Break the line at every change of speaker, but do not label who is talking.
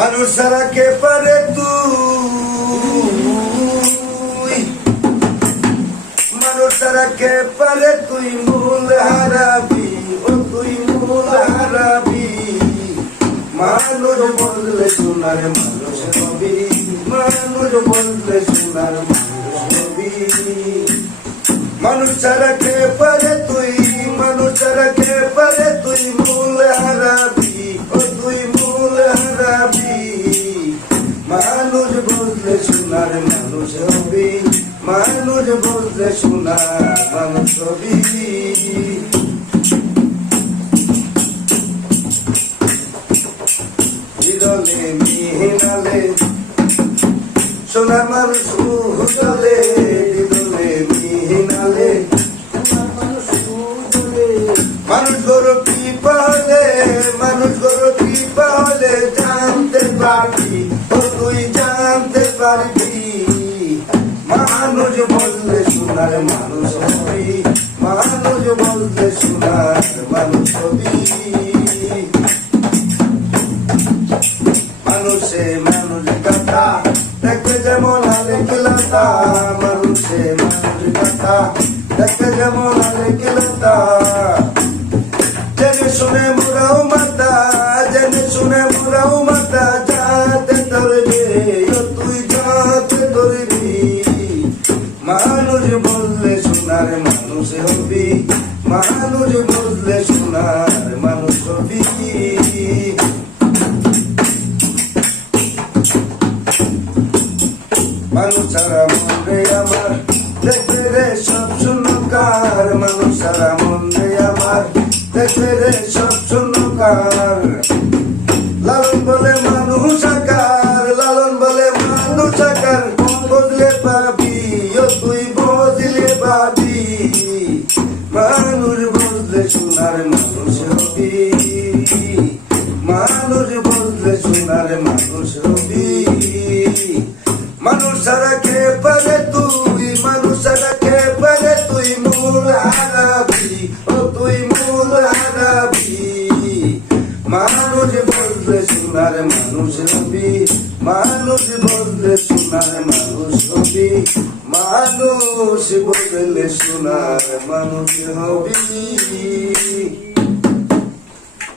মানুষ কে পারে তুই? মানুষ সারা কে পারে তুই মূল হারাবি? ও তুই মূল হারাবি। মানুষ বললে সোনার মানুষ হবি। মানুষ বললে সোনার মানুষ হবি। মানুষ ছাড়া কে পারে তুই মানুষ বললে সোনার মানুষ হবি, মানুষ বললে সোনার মানুষ হবি। হিরলে মিহিনালে সোনার মানুষ হুজলে হিরলে মিহিনালে মানুষ মানুষ বললে সোনার মানুষ হবি মানুষ বললে সোনার মানুষ হবি মানুষে মানুষ কথা দেখতে যেমন আলে কিলতা মানুষে মানুষ কথা দেখতে যেমন আলে কিলতা জেনে শুনে মোরাও মাতা, জেনে শুনে মোরাও মাতা বললে সোনার মানুষ হবি মানুষ বললে সোনার মানুষ হবি। মানুষ সারা মন রে আমার, দেখবে রে সব শূন্যকার। মানুষ সারা মন রে আমার, দেখবে রে সব শূন্যকার। হবি মানুষ বদলে সোনার মানুষ হবি মানুষ সারা কে পারে তুই? মানুষ সারা কে পারে তুই? মূল হারাবি ও তুই মূল হারাবি মানুষ বললে সোনার মানুষ হবি মানুষ বললে সোনার মানুষ হবি মানুষ বললে সোনার মানুষ হবি